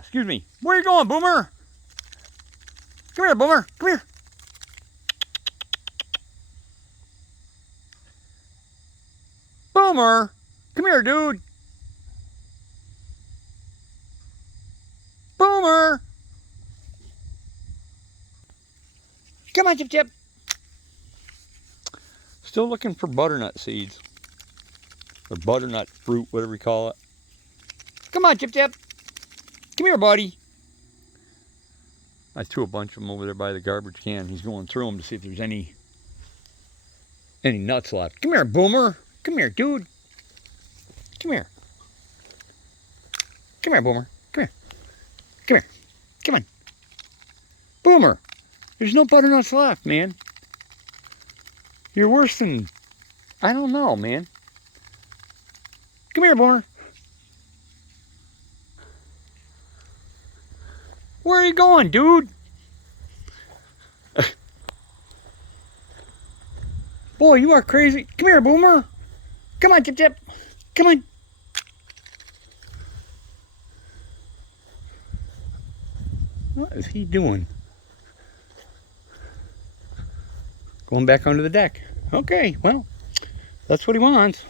Excuse me. Where are you going, Boomer? Come here, Boomer. Come here. Boomer. Come here, dude. Boomer. Come on, Chip Chip. Still looking for butternut seeds. Or butternut fruit, whatever you call it. Come on, Chip Chip. Come here, buddy. I threw a bunch of them over there by the garbage can. He's going through them to see if there's any nuts left. Come here, Boomer. Come here, dude. Come here. Come here, Boomer. Come here. Come here. Come on. Boomer. There's no butternuts left, man. You're worse than... I don't know, man. Come here, Boomer. Where are you going, dude? Boy, you are crazy. Come here, Boomer. Come on, Chip Chip. Come on. What is he doing? Going back onto the deck. Okay, well, that's what he wants.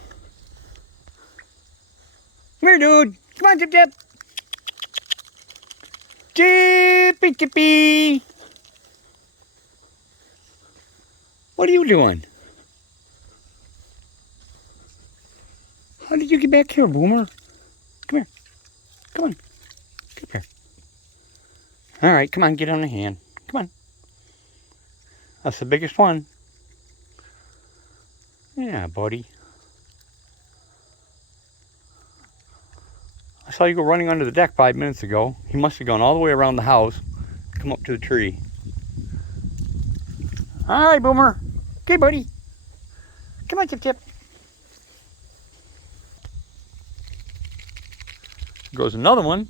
Come here, dude. Come on, Chip Chip. Chippy Chippy. What are you doing? How did you get back here, Boomer? Come here. Come on. Come here. All right, come on, get on the hand. Come on. That's the biggest one. Yeah, buddy. I saw you go running under the deck 5 minutes ago. He must have gone all the way around the house, come up to the tree. All right, Boomer. Okay, buddy. Come on, Chip Chip. Goes another one.